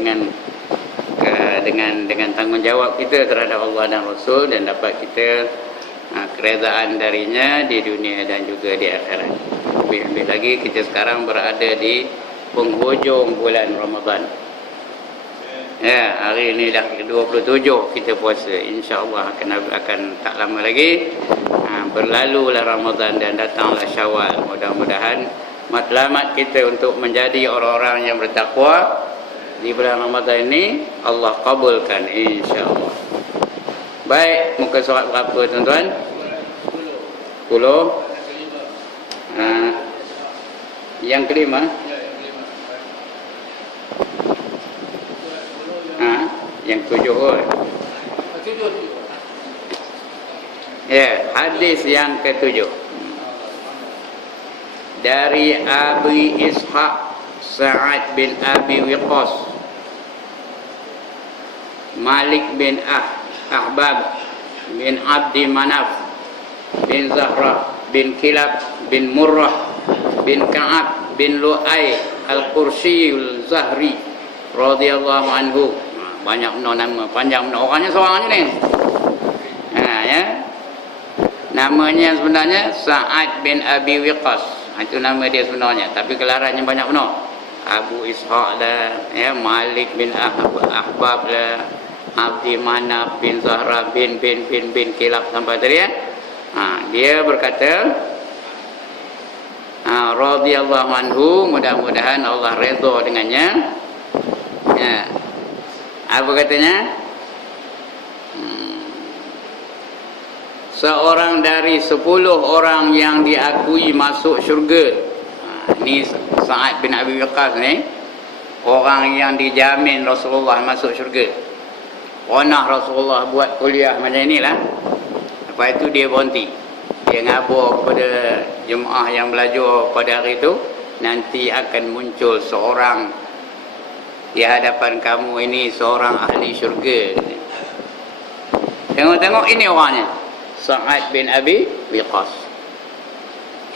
dengan tanggungjawab kita terhadap Allah dan Rasul, dan dapat kita keredaan darinya di dunia dan juga di akhirat. Lebih-lebih lagi kita sekarang berada di penghujung bulan Ramadan. Ya, hari ini dah 27 kita puasa. InsyaAllah akan tak lama lagi berlalulah Ramadan dan datanglah Syawal. Mudah-mudahan matlamat kita untuk menjadi orang-orang yang bertakwa di bulan Ramadan ini Allah kabulkan insya-Allah. Baik, muka surat berapa tuan-tuan? 10. Yang kelima. Yang 7. Ya, hadis yang ke-7 dari Abi Ishaq Sa'ad bin Abi Waqqas, Malik bin Ahbab bin Abdi Manaf bin Zahra bin Kilab bin Murrah bin Ka'ab bin Lu'ay Al-Qursi Al-Zahri radhiyallahu anhu. Banyak nama, panjang orangnya seorang aja ni. Ya. Namanya sebenarnya Sa'ad bin Abi Waqqas. Itu nama dia sebenarnya, tapi gelarannya banyak benar. Abu Ishaq lah, ya, Malik bin Ahbab lah, Abdi Manaf bin Zahra bin Kilab sampai tadi ya. Dia berkata radhiyallahu anhu, mudah-mudahan Allah redha dengannya. Ya. Apa katanya? Seorang dari 10 orang yang diakui masuk syurga. Ni Sa'ad bin Abi Waqqas ni, orang yang dijamin Rasulullah masuk syurga. Pernah Rasulullah buat kuliah macam inilah. Lepas itu dia berhenti. Dia ngabar kepada jemaah yang belajar pada hari itu, nanti akan muncul seorang di hadapan kamu ini, seorang ahli syurga. Tengok-tengok ini orangnya, Sa'ad bin Abi Waqqas.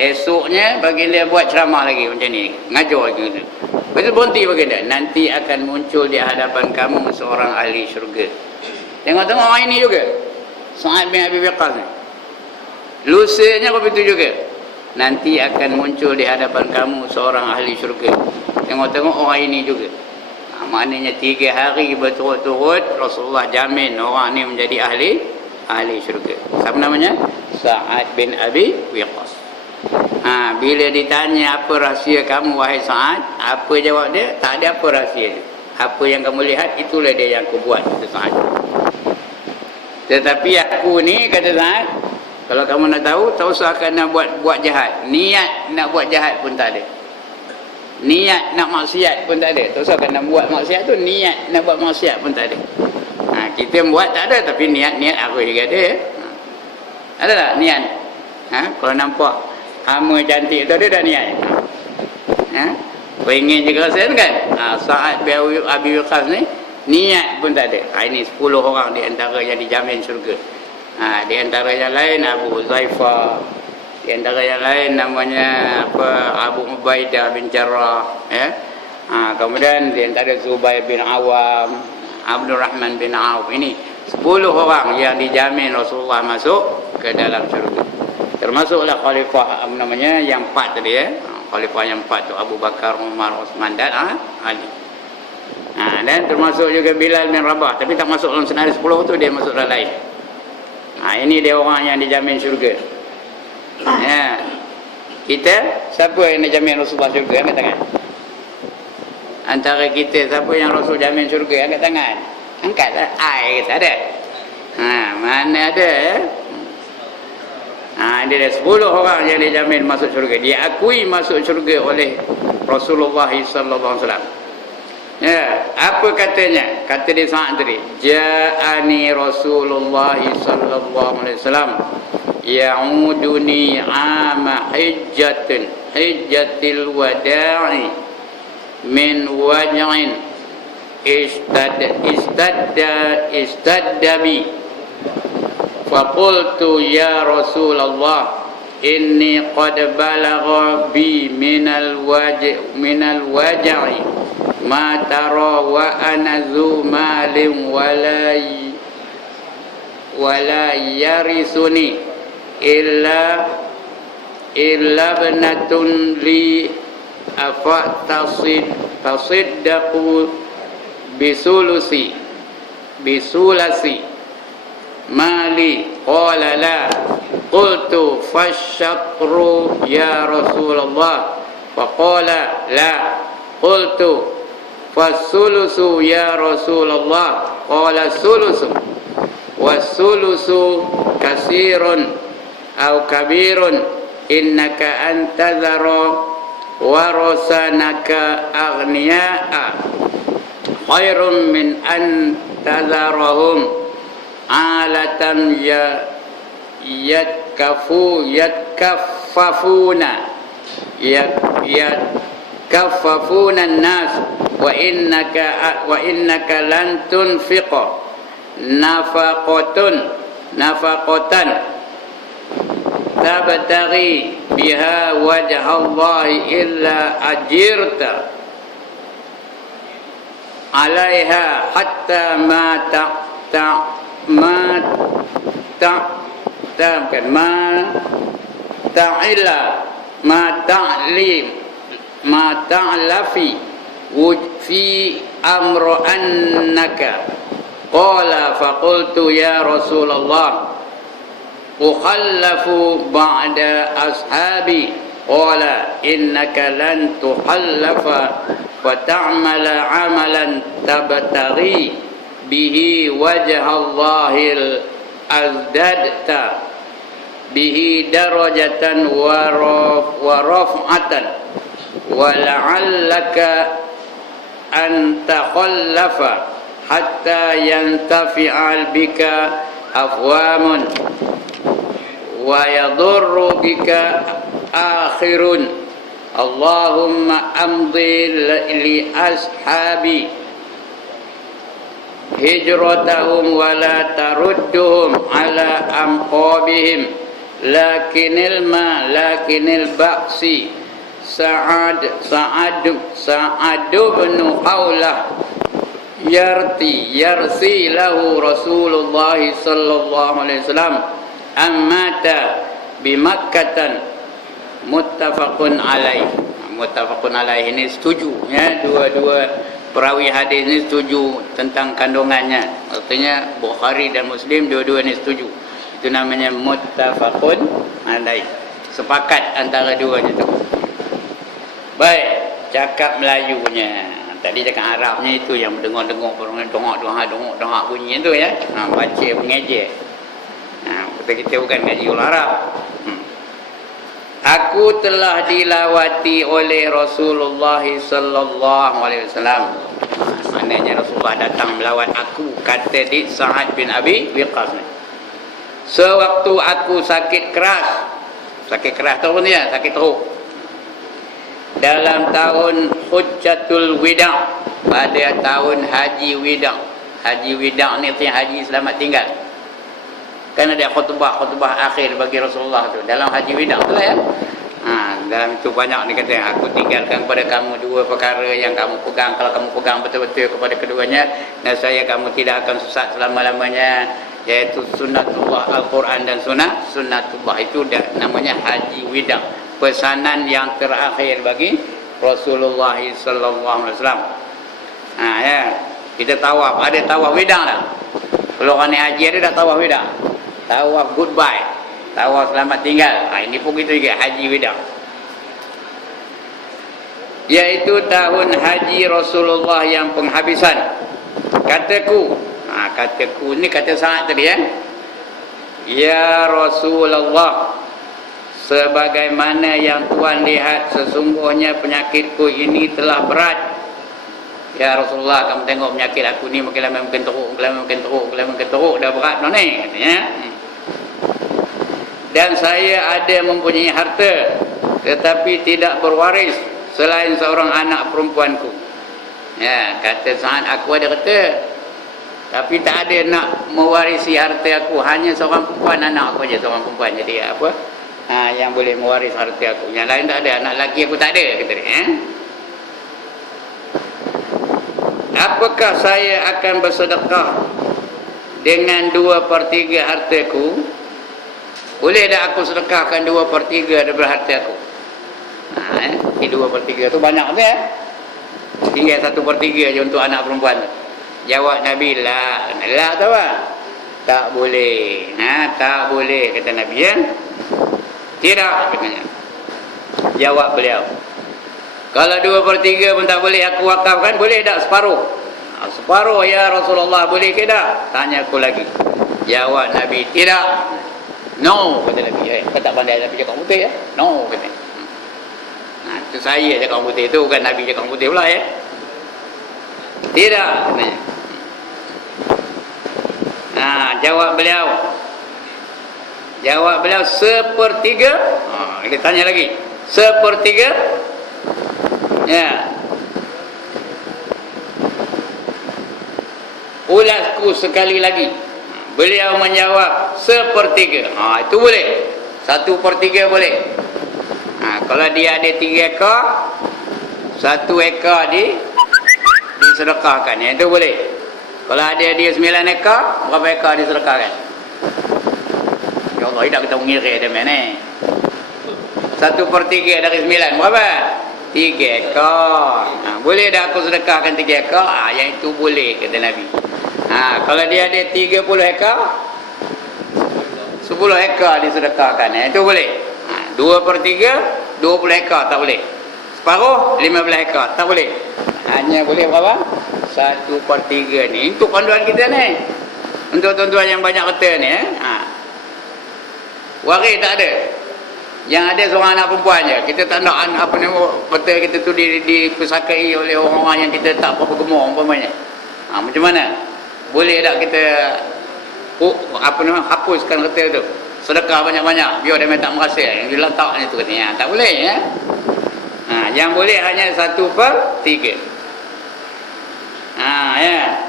Esoknya baginda buat ceramah lagi macam ni, ngajar lagi. Lepas tu berhenti baginda, nanti akan muncul di hadapan kamu seorang ahli syurga. Tengok-tengok orang ini juga, Sa'ad bin Abi Waqqas ni. Lusanya begitu juga, nanti akan muncul di hadapan kamu seorang ahli syurga. Tengok-tengok orang ini juga. Maknanya 3 hari berturut-turut Rasulullah jamin orang ni menjadi ahli syurga. Siapa namanya? Sa'ad bin Abi Waqqas. Bila ditanya apa rahsia kamu wahai Sa'ad, apa jawab dia? Tak ada apa rahsia. Apa yang kamu lihat itulah dia yang aku buat, kata Sa'ad. Tetapi aku ni, kata Sa'ad, kalau kamu nak tahu, tak usah nak buat jahat. Niat nak buat jahat pun tak ada. Niat nak maksiat pun tak ada. Tak usah nak buat maksiat tu, niat nak buat maksiat pun tak ada. Kita buat tak ada, tapi niat aku juga ada. Ada tak niat? Kalau nampak hama cantik tu, ada dah niat. Pengen juga rasa kan? Sa'ad bin Abi Waqqas ni, niat pun tak ada. Ini 10 orang di antara yang dijamin syurga. Di antara yang lain Abu Zaifah, di antara yang lain namanya Abu Ubaidah bin Jarrah, ya. Kemudian di antara Zubair bin Awam, Abdurrahman bin Auf. Ini 10 orang yang dijamin Rasulullah masuk ke dalam syurga. Termasuklah khalifah namanya yang 4 tadi, ya. Khalifah yang 4 tu Abu Bakar, Umar, Uthman dan Ali. Dan termasuk juga Bilal bin Rabah, tapi tak masuk dalam senarai 10 tu, dia masuk dalam lain. Ini dia orang yang dijamin syurga. Ya. Kita, siapa yang dijamin Rasulullah syurga? Angkat tangan. Antara kita, siapa yang Rasul jamin syurga? Angkat tangan. Angkatlah. Kita ada. Mana ada, ya? Dia 10 orang yang dijamin masuk syurga. Dia akui masuk syurga oleh Rasulullah sallallahu alaihi wasallam. Ya, apa katanya? Kata dia Sa'ad tadi, ja'ani Rasulullah sallallahu alaihi wasallam ya'uduni 'ama hijjatil wada'i min waj'in istadda bi faqultu ya Rasulullah inni qad balagha bi minal waj'i ma tara wa ana zu malin wala yarisuni illa ibnatun li afa tasaddaqu bisulasi mali qala la qultu fashatru ya Rasulullah faqala la qultu fasulusu ya Rasulullah qala sulusu wasulusu kasirun au kabirun innaka antazara warasanaka aghniya'a khairun min antazarahum alatan yatkaffafuna an-nas wa innaka lan tunfiqa nafaqatan tabtaghi biha wajha Allah illa ajirta alaiha hatta ma ta'lafi fi amru annaka qala faqultu ya Rasulullah ukhallafu ba'da ashabi qala innaka lan tukhallafa wa ta'mala amalan tabtaghi bihi wajha Allahil azdadta bihi darajatan wa raf'atan wa la'allaka an takhallafa hatta yantafi'al bika afwamun wa yadurru bika akhirun. Allahumma amdi li ashabi hijratahum wa la tarudduhum ala amqabihim lakinil ba'si Sa'ad bin Khawlah yarsi lahu Rasulullah sallallahu alaihi wasallam ammata bi Makkatan muttafaqun alaih. Muttafaqun alaih ini setuju ya, dua-dua perawi hadis ini setuju tentang kandungannya. Artinya Bukhari dan Muslim dua-dua ini setuju. Itu namanya muttafaqun alaih. Sepakat antara duanya itu. Baik, cakap Melayunya. Tadi cakap Arabnya itu yang dengar-dengar dongak bunyi itu ya. Baca mengeje. Kita bukan ngaji Arab. Aku telah dilawati oleh Rasulullah sallallahu alaihi wasallam. Maknanya Rasulullah datang melawat aku, kata di Sa'ad bin Abi Waqqas. Sewaktu aku sakit keras terus ni ya, sakit teruk. Dalam tahun Hujjatul Wida', pada tahun Haji Wida'. Haji Wida' ni artinya haji selamat tinggal. Kan ada khutbah akhir bagi Rasulullah tu dalam Haji Wida' tu ya. Dalam itu banyak ni kata, aku tinggalkan kepada kamu dua perkara yang kamu pegang. Kalau kamu pegang betul-betul kepada keduanya, nescaya kamu tidak akan sesat selama-lamanya, yaitu sunnatullah Al-Quran dan sunnatullah. Itu dah namanya Haji Wida'. Pesanan yang terakhir bagi Rasulullah sallallahu alaihi wasallam. Ya, kita tawaf, ada tawaf wida' dah. Kalau orang ni haji ada dah tawaf wida'. Tawaf goodbye, tawaf selamat tinggal. Ini pun gitu juga haji wida'. Yaitu tahun haji Rasulullah yang penghabisan. Kataku ni kata Sa'ad tadi ya. Ya Rasulullah, sebagaimana yang Tuhan lihat, sesungguhnya penyakitku ini telah berat. Ya Rasulullah, kamu tengok penyakit aku ni makin lama makin teruk, dah berat dah ni katanya. Dan saya ada mempunyai harta, tetapi tidak berwaris selain seorang anak perempuanku. Ya, kata Sa'ad, aku ada harta, tapi tak ada nak mewarisi harta aku, hanya seorang perempuan, anak aku aja seorang perempuan. Jadi apa? Yang boleh mewaris harta aku. Yang lain tak ada, anak lelaki aku tak ada, kata dia. apakah saya akan bersedekah dengan 2/3 hartaku? Boleh tak aku sedekahkan 2/3 daripada harta aku? Ini 2/3 tu banyak tu ya. Tinggal 1/3 je untuk anak perempuan tu. Jawab Nabi, lah tahu tak? Tak boleh. Tak boleh kata Nabi ya. Tidak katanya. Jawab beliau, kalau 2/3 pun tak boleh aku wakafkan, boleh tak separuh? Separuh ya Rasulullah, boleh ke tak? Tanya aku lagi. Jawab Nabi, tidak. No kata Nabi. Kau tak pandai Nabi cakap putih ya? No kata. Itu saya cakap putih tu, bukan Nabi cakap putih pula ya. Tidak katanya. Jawab beliau 1/3. Kita tanya lagi, 1/3 ya. Ulasku sekali lagi. Beliau menjawab 1/3. Itu boleh. 1/3 boleh. Kalau dia ada 3 ekor, 1 ekor disedekahkan, itu boleh. Kalau ada dia 9 ekor, berapa ekor disedekahkan? Ya Allah, tidak kita mengira dia mana. 1/3 dari 9 berapa? 3 ekor. Boleh dah aku sedekahkan 3 ekor? Yang itu boleh kata Nabi. Kalau dia ada 30 ekor, 10 ekor disedekahkan, itu boleh. 2/3 20 ekor tak boleh. Separuh 15 ekor tak boleh. Hanya boleh berapa? 1/3 ni. Untuk panduan kita ni, untuk tuan-tuan yang banyak kata ni waris tak ada. Yang ada seorang anak perempuan je. Kita tak nak peta kita tu dipesakai oleh orang-orang yang kita tak berapa gemar umpamanya. Macam mana? Boleh tak kita hapuskan kata tu? Sedekah banyak-banyak biar dia tak merasa yang diletak ni tu katanya. Tak boleh ya. Yang boleh hanya 1/3. Ya.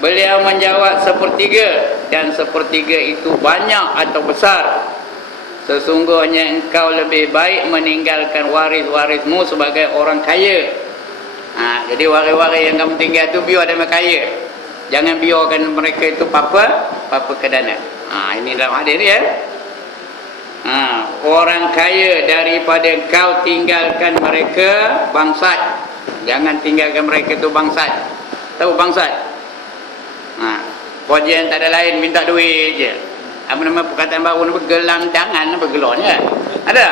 Beliau menjawab 1/3, dan 1/3 itu banyak atau besar. Sesungguhnya engkau lebih baik meninggalkan waris-warismu sebagai orang kaya. Jadi waris-waris yang kamu tinggal tu biar dia kaya. Jangan biarkan mereka itu papa kedana. Ini dalam hadis ni ya. Orang kaya daripada engkau tinggalkan mereka bangsat. Jangan tinggalkan mereka tu bangsat. Tahu bangsat? Pojian tak ada lain, minta duit je. Apa nama perkataan baru ni? Gelandangan apa gelornya? Ada?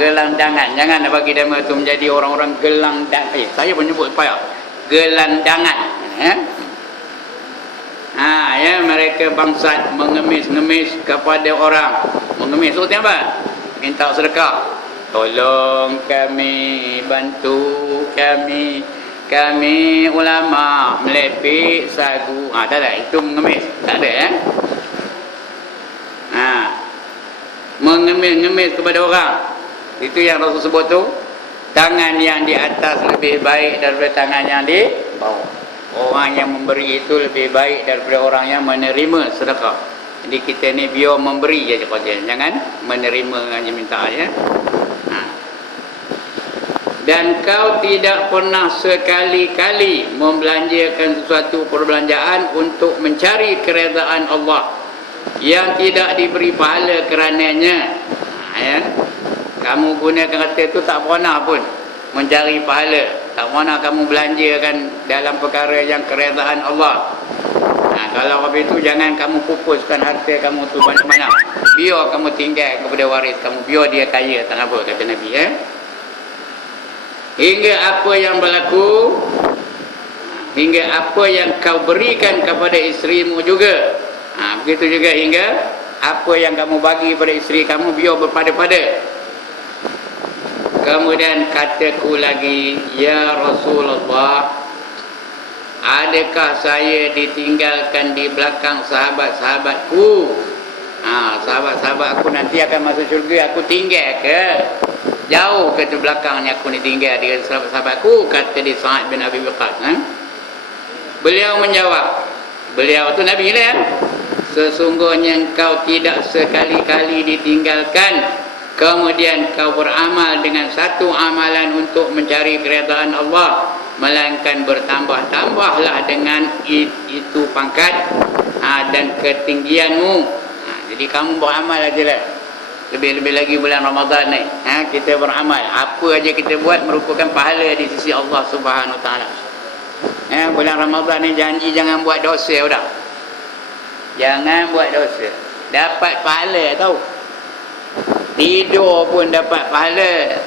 Gelandangan. Jangan bagi dia tu menjadi orang-orang gelandang. Saya pun nyebut payah. Gelandangan. Ya, mereka bangsat mengemis-ngemis kepada orang. Mengemis tu apa? Minta sedekah. Tolong kami, bantu kami. Kami ulama melepik sagu. Tak ada, itu mengemis. Tak ada ya. Mengemis kepada orang. Itu yang Rasul sebut tu. Tangan yang di atas lebih baik daripada tangan yang di bawah. Orang yang memberi itu lebih baik daripada orang yang menerima sedekah. Jadi kita ni biar memberi je kerja. Jangan menerima hanya minta ya. Dan kau tidak pernah sekali-kali membelanjakan sesuatu perbelanjaan untuk mencari keredaan Allah yang tidak diberi pahala kerananya. Ya. Kamu gunakan kata itu tak pernah pun mencari pahala. Tak pernah kamu belanjakan dalam perkara yang keredaan Allah. Kalau habis itu jangan kamu pupuskan harta kamu tu banyak-banyak. Biar kamu tinggal kepada waris kamu. Biar dia kaya, tak apa kata Nabi ya. Hingga apa yang berlaku, hingga apa yang kau berikan kepada isterimu juga. Begitu juga hingga apa yang kamu bagi pada isteri kamu biar berpada-pada. Kemudian kataku lagi, ya Rasulullah, adakah saya ditinggalkan di belakang sahabat-sahabatku? Sahabat-sahabat aku nanti akan masuk syurga, aku tinggal ke? Jauh ke tu belakangnya aku ni tinggal dengan sahabat-sahabatku, kata di Sa'ad bin Abi Waqqas. Beliau menjawab, beliau tu Nabi lah ya. Sesungguhnya engkau tidak sekali-kali ditinggalkan, kemudian kau beramal dengan satu amalan untuk mencari keredaan Allah, melainkan bertambah-tambahlah dengan itu pangkat dan ketinggianmu. Jadi kamu beramal aja lah. Lebih-lebih lagi bulan Ramadan ni, kita beramal. Apa aja kita buat merupakan pahala di sisi Allah Subhanahu Wa Taala. Bulan Ramadan ni janji jangan buat dosa dah. Jangan buat dosa. Dapat pahala tau. Tidur pun dapat pahala.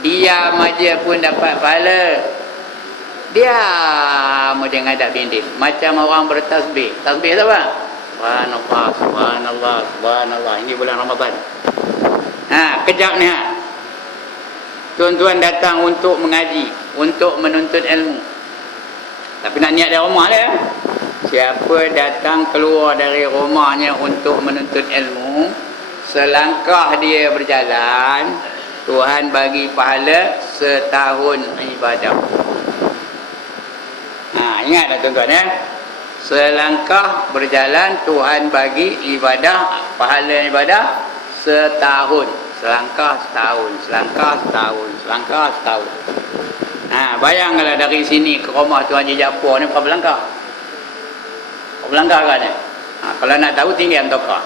Diam aja pun dapat pahala. Diam aja ngadap dinding. Macam orang bertasbih. Tasbih tu apa? Subhanallah, subhanallah, subhanallah. Ini bulan Ramadan. Kejap ni tuan-tuan datang untuk mengaji, untuk menuntut ilmu. Tapi nak niat dari rumah lah. Siapa datang keluar dari rumahnya untuk menuntut ilmu, selangkah dia berjalan, Tuhan bagi pahala setahun ibadah. Ingatlah tuan-tuan ya. Selangkah berjalan, Tuhan bagi ibadah, pahala ibadah setahun. Selangkah setahun, selangkah setahun, selangkah setahun. Bayangkanlah dari sini ke rumah Tuan Haji Jaafar ni berapa langkah? Berapa langkah kan ni? Kalau nak tahu tinggal tokah.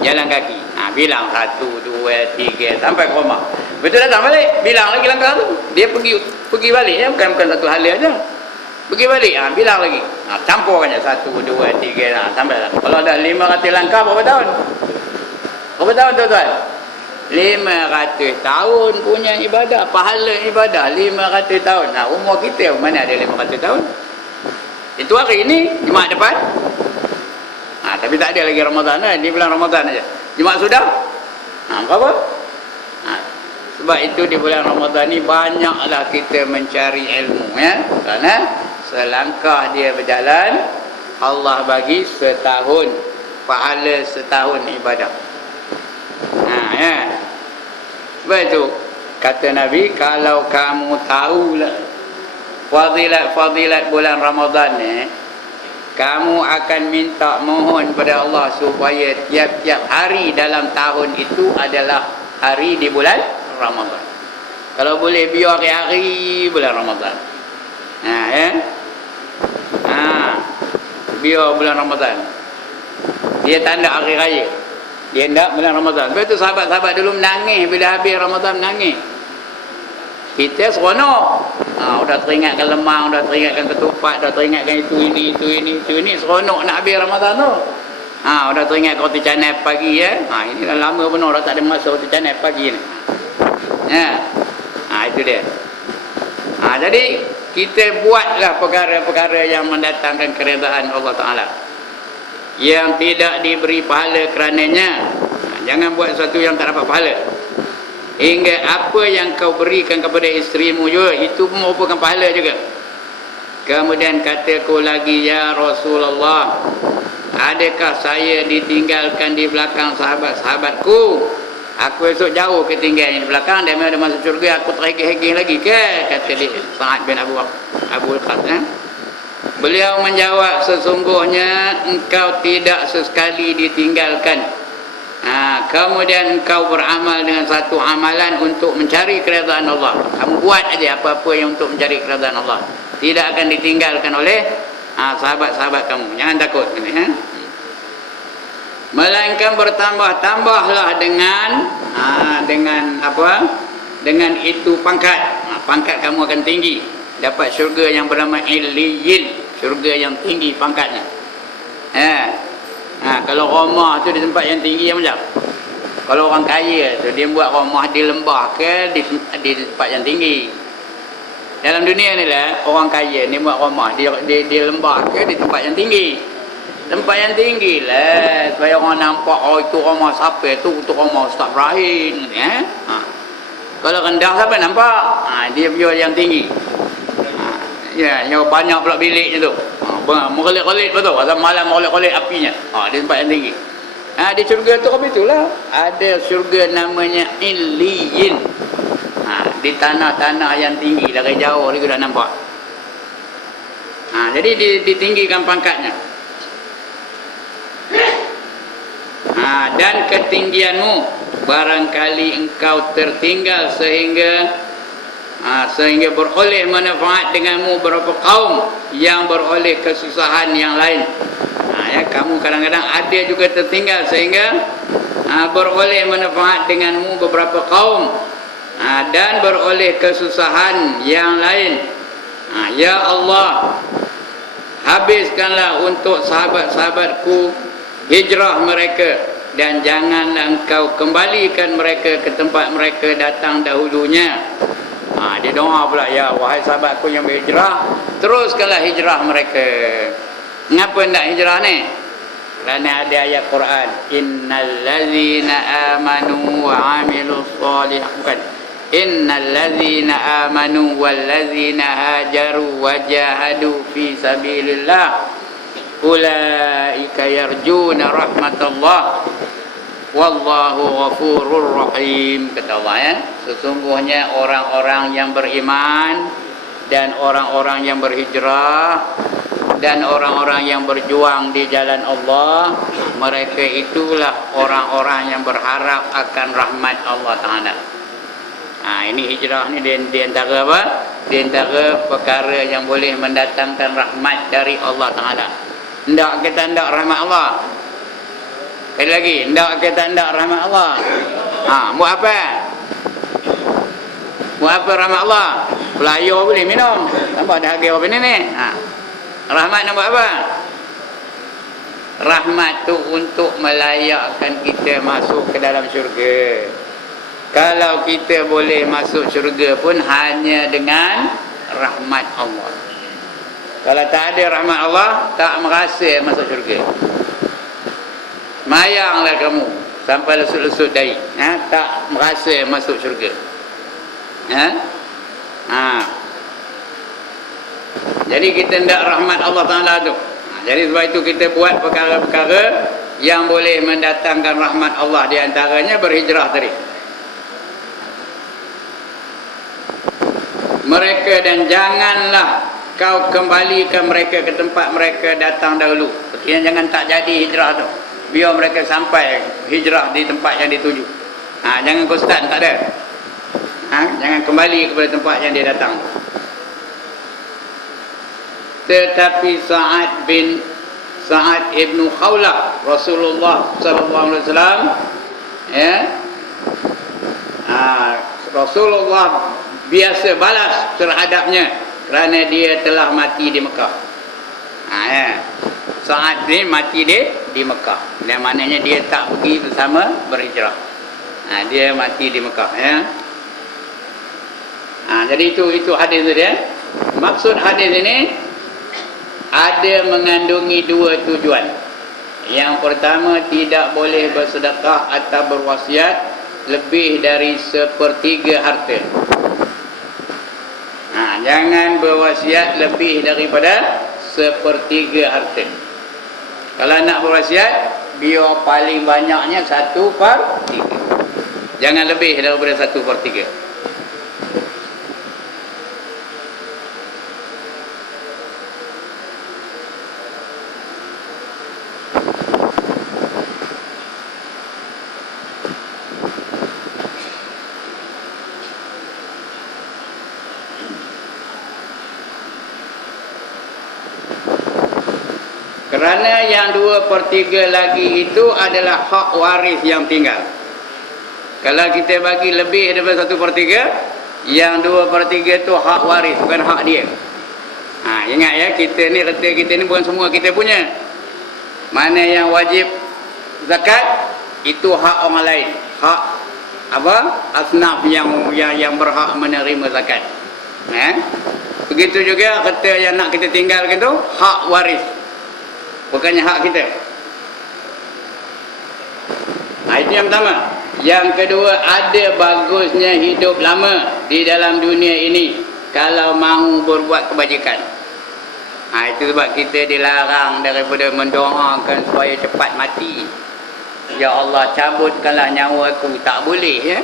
Jalan kaki. Bilang 1, 2, 3 sampai ke rumah. Betul datang balik, bilang lagi langkah tu. Dia pergi balik ya, bukan satu hala aja. Pergi balik, bilang lagi. Campur aja 1, 2, 3 sampai lah. Kalau dah 500 langkah berapa tahun? Berapa tahun tuan-tuan? 500 tahun punya ibadah, pahala ibadah 500 tahun. Umur kita mana ada 500 tahun? Itu hari ini, Jumaat depan. Tapi tak ada lagi Ramadan kan? Di bulan Ramadan aja. Jumaat sudah? Berapa? Sebab itu di bulan Ramadan ni banyaklah kita mencari ilmu ya. Kerana selangkah dia berjalan, Allah bagi setahun pahala setahun ibadah. Ya. Sebab itu kata Nabi, kalau kamu tahulah fadilat-fadilat bulan Ramadan ni, kamu akan minta mohon pada Allah supaya tiap-tiap hari dalam tahun itu adalah hari di bulan Ramadan. Kalau boleh biar hari-hari bulan Ramadan. Biar bulan Ramadan. Dia tanda hari raya. Dia hendak bulan Ramadan. Sebab itu sahabat-sahabat dulu menangis bila habis Ramadan, menangis. Kita seronok. Dah teringatkan lemang, dah teringatkan ketupat, dah teringatkan itu ini. Seronok nak habis Ramadan tu. Dah teringat roti canai pagi ya. Ini dah lama benar dah tak ada masa roti canai pagi ni. Itu dia. Jadi kita buatlah perkara-perkara yang mendatangkan keredaan Allah Ta'ala, yang tidak diberi pahala kerananya. Jangan buat sesuatu yang tak dapat pahala. Hingga apa yang kau berikan kepada isterimu juga, itu pun merupakan pahala juga. Kemudian kataku lagi, ya Rasulullah, adakah saya ditinggalkan di belakang sahabat-sahabatku? Aku esok jauh ketinggalan di belakang, dan ada masuk syurga aku terhegih-hegih lagi ke? Kata dia Sa'ad bin Abu Waqqas. Beliau menjawab, sesungguhnya engkau tidak sesekali ditinggalkan. Kemudian engkau beramal dengan satu amalan untuk mencari keredaan Allah. Kamu buat aja apa-apa yang untuk mencari keredaan Allah, tidak akan ditinggalkan oleh sahabat-sahabat kamu. Jangan takut melainkan bertambah-tambahlah dengan apa? Dengan itu pangkat. Pangkat kamu akan tinggi. Dapat syurga yang bernama Illiyin, syurga yang tinggi pangkatnya. Kalau rumah tu di tempat yang tinggi yang macam. Kalau orang kaya tu dia buat rumah di lembah ke di tempat yang tinggi. Dalam dunia ni lah orang kaya ni buat rumah di lembah ke di tempat yang tinggi. Tempat yang tinggi lah supaya orang nampak, oh itu rumah siapa tu rumah Ustaz Ibrahim. Kalau rendah siapa nampak? Dia biar yang tinggi. Yang banyak pula biliknya tu. Merelek-relek betul. Pasal malam merelek-relek apinya. Di tempat yang tinggi. Di syurga tu apa itulah? Ada syurga namanya Illiyin. Di tanah-tanah yang tinggi, dari jauh lagi dah nampak. Jadi ditinggikan pangkatnya. Dan ketinggianmu, barangkali engkau tertinggal sehingga sehingga beroleh manfaat denganmu beberapa kaum yang beroleh kesusahan yang lain. Ya, kamu kadang-kadang ada juga tertinggal sehingga beroleh manfaat denganmu beberapa kaum dan beroleh kesusahan yang lain. Ya Allah, habiskanlah untuk sahabat-sahabatku hijrah mereka, dan janganlah engkau kembalikan mereka ke tempat mereka datang dahulunya. Dia doa pula, ya wahai sahabatku yang berhijrah, teruskanlah hijrah mereka. Mengapa nak hijrah ni? Kerana ada ayat Quran, innal ladzina amanu wa amilus solihah, bukan, innal ladzina amanu wal ladzina hajaru wa jahadu fi sabilillah ulaika yarjuna rahmatullah wallahu ghafurur rahim. Kata Allah, ya, sesungguhnya orang-orang yang beriman dan orang-orang yang berhijrah dan orang-orang yang berjuang di jalan Allah, mereka itulah orang-orang yang berharap akan rahmat Allah Ta'ala. Ini hijrah ni di antara apa? Di antara perkara yang boleh mendatangkan rahmat dari Allah Ta'ala. Hendak kita hendak rahmat Allah. Sekali lagi, hendak kita hendak rahmat Allah. Buat apa? Buat apa rahmat Allah? Pelayar boleh minum. Nampak dah harga apa ni? Rahmat nak buat apa? Rahmat tu untuk melayakkan kita masuk ke dalam syurga. Kalau kita boleh masuk syurga pun hanya dengan rahmat Allah. Kalau tak ada rahmat Allah, tak merasa masuk syurga. Mayanglah kamu sampai lesut-lesut dahi, tak merasa masuk syurga. Jadi kita hendak rahmat Allah Ta'ala tu. Jadi sebab itu kita buat perkara-perkara yang boleh mendatangkan rahmat Allah. Di antaranya berhijrah tadi. Mereka, dan janganlah kau kembalikan mereka ke tempat mereka datang dahulu. Artinya jangan tak jadi hijrah tu. Biar mereka sampai hijrah di tempat yang dituju. Jangan kau start, tak ada. Jangan kembali kepada tempat yang dia datang. Tetapi Sa'ad ibn Khawlah, Rasulullah sallallahu alaihi wasallam, ya, Rasulullah biasa balas terhadapnya kerana dia telah mati di Mekah. Sa'ad ni mati di Mekah, dan maknanya dia tak pergi bersama berhijrah. Dia mati di Mekah, ya. Jadi itu hadis dia. Maksud hadis ini ada mengandungi dua tujuan. Yang pertama, tidak boleh bersedekah atau berwasiat lebih dari 1/3 harta. Jangan berwasiat lebih daripada 1/3 harta. Kalau nak berwasiat, biar paling banyaknya 1/3. Jangan lebih daripada 1/3. Kerana yang 2/3 lagi itu adalah hak waris yang tinggal. Kalau kita bagi lebih daripada 1/3, yang 2/3 itu hak waris, bukan hak dia. Ingat ya, kita ni, harta kita ni bukan semua kita punya. Mana yang wajib zakat, itu hak orang lain. Hak asnaf yang berhak menerima zakat. Begitu juga harta yang nak kita tinggalkan itu hak waris, bukannya hak kita. Itu yang pertama. Yang kedua, ada bagusnya hidup lama di dalam dunia ini kalau mahu berbuat kebajikan. Itu sebab kita dilarang daripada mendoakan supaya cepat mati. Ya Allah, cabutkanlah nyawa aku. Tak boleh, ya.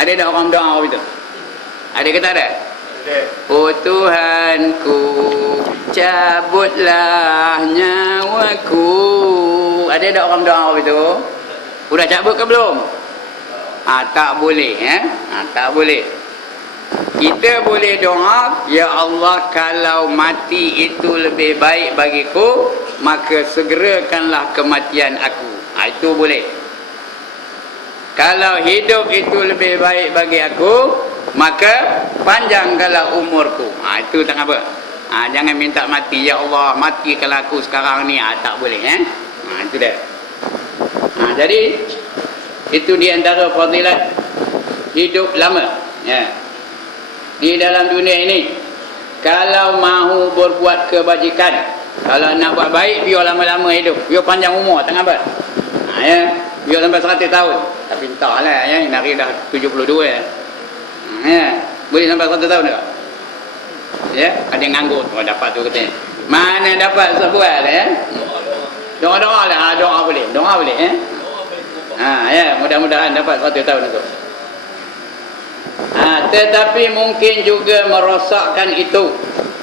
Ada tak orang doa begitu? Ada ke tak ada? Oh Tuhanku, cabutlah nyawaku. Ada tak orang doa begitu? Sudah cabut ke belum? Tak boleh, ya. Tak boleh. Kita boleh doa, ya Allah, kalau mati itu lebih baik bagiku, maka segerakanlah kematian aku. Itu boleh. Kalau hidup itu lebih baik bagi aku, maka panjangkanlah umurku. Itu tak apa. Jangan minta mati, ya Allah, mati kalau aku sekarang ni. Tak boleh. Itu dia. Jadi itu di antara fadilat hidup lama. Di dalam dunia ini, kalau mahu berbuat kebajikan, kalau nak buat baik, biar lama-lama hidup, biar panjang umur, tak apa. Biar sampai 100 tahun. Tapi entahlah, nari dah 72. Boleh sampai 100 tahun tak? Ada yang nganggur. Dapat tu katanya. Mana dapat sebuah doa-doa lah. Doa boleh. Mudah-mudahan dapat 100 tahun itu. Tetapi mungkin juga merosakkan itu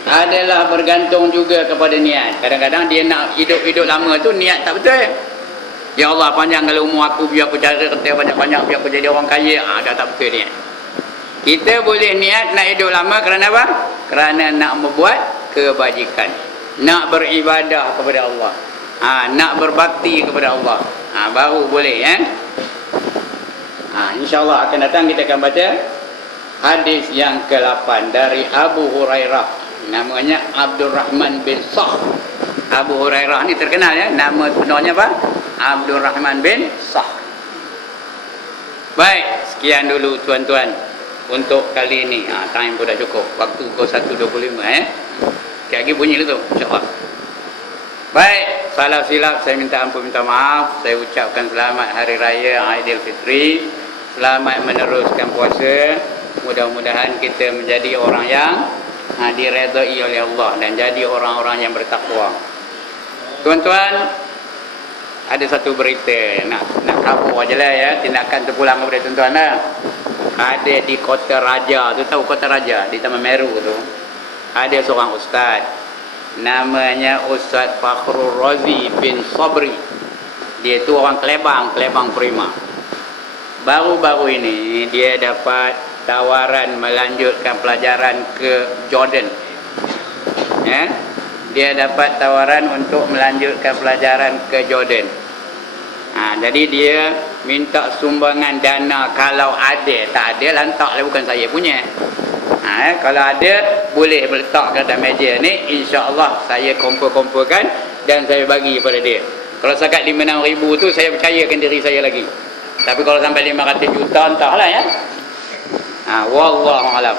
adalah bergantung juga kepada niat. Kadang-kadang dia nak hidup lama tu niat tak betul. Ya Allah, panjangkan umur aku, biar aku cari kereta banyak-banyak, biar aku jadi orang kaya. Dah tak betul niat. Kita boleh niat nak hidup lama kerana apa? Kerana nak membuat kebajikan, nak beribadah kepada Allah, nak berbakti kepada Allah. Baru boleh. InsyaAllah akan datang kita akan baca hadis yang ke-8 dari Abu Hurairah. Namanya Abdurrahman bin Sakhr. Abu Hurairah ni terkenal nama sebenarnya apa? Abdurrahman bin Sakhr. Baik, sekian dulu tuan-tuan untuk kali ini. Time pun dah cukup. Waktu pukul 1.25 Sekali lagi bunyi tu, insyaAllah. Baik, salah silap saya minta ampun, minta maaf. Saya ucapkan selamat Hari Raya Aidilfitri. Selamat meneruskan puasa. Mudah-mudahan kita menjadi orang yang diredai oleh Allah dan jadi orang-orang yang bertakwa. Tuan-tuan, ada satu berita nak kabur aje lah tindakan terpulang kepada tuan-tuan lah. Ada di Kota Raja tu, tahu Kota Raja di Taman Meru tu, ada seorang ustaz namanya Ustaz Fakhrul Razi bin Sabri. Dia tu orang Kelebang Prima. Baru-baru ini dia dapat tawaran melanjutkan pelajaran ke Jordan. Dia dapat tawaran untuk melanjutkan pelajaran ke Jordan. Jadi dia minta sumbangan dana, kalau ada. Tak ada, lantaklah, bukan saya punya. Kalau ada, boleh letak kat meja ni. InsyaAllah saya kumpul-kumpulkan dan saya bagi kepada dia. Kalau sekat 5-6 ribu tu, saya percayakan diri saya lagi. Tapi kalau sampai 500 juta, entahlah Wallahualam.